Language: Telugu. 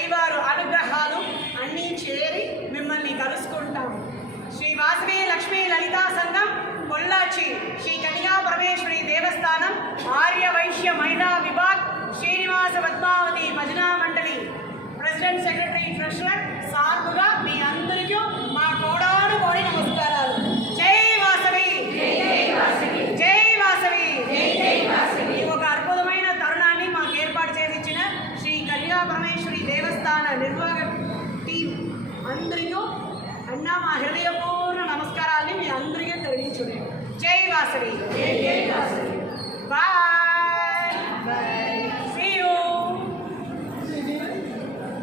అయ్యవారు అనుగ్రహాలు అన్నీ చేరి మిమ్మల్ని కలుసుకుంటాము. శ్రీ వాసవి లక్ష్మీ లలితా సంఘం పొల్లాచి శ్రీ కన్యా పరమేశ్వరి దేవస్థానం ఆర్య వైశ్య మహిళా విభాగ్ శ్రీనివాస పద్మావతి భజనా మండలి ప్రెసిడెంట్ సెక్రటరీ ట్రెషరర్ సార్లుగా మీ అందరికీ మా కోడాను కోడి నమస్కారాలు. జై వాసవి, జై వాసవి. ఈ ఒక అద్భుతమైన తరుణాన్ని మాకు ఏర్పాటు చేసి ఇచ్చిన శ్రీ కన్యా పరమేశ్వరి దేవస్థాన నిర్వాహక టీం అందరికీ అన్నా మా హృదయపూర్ణ నమస్కారాన్ని మీ అందరికీ తెలియచున్నాను. జై వాసవి.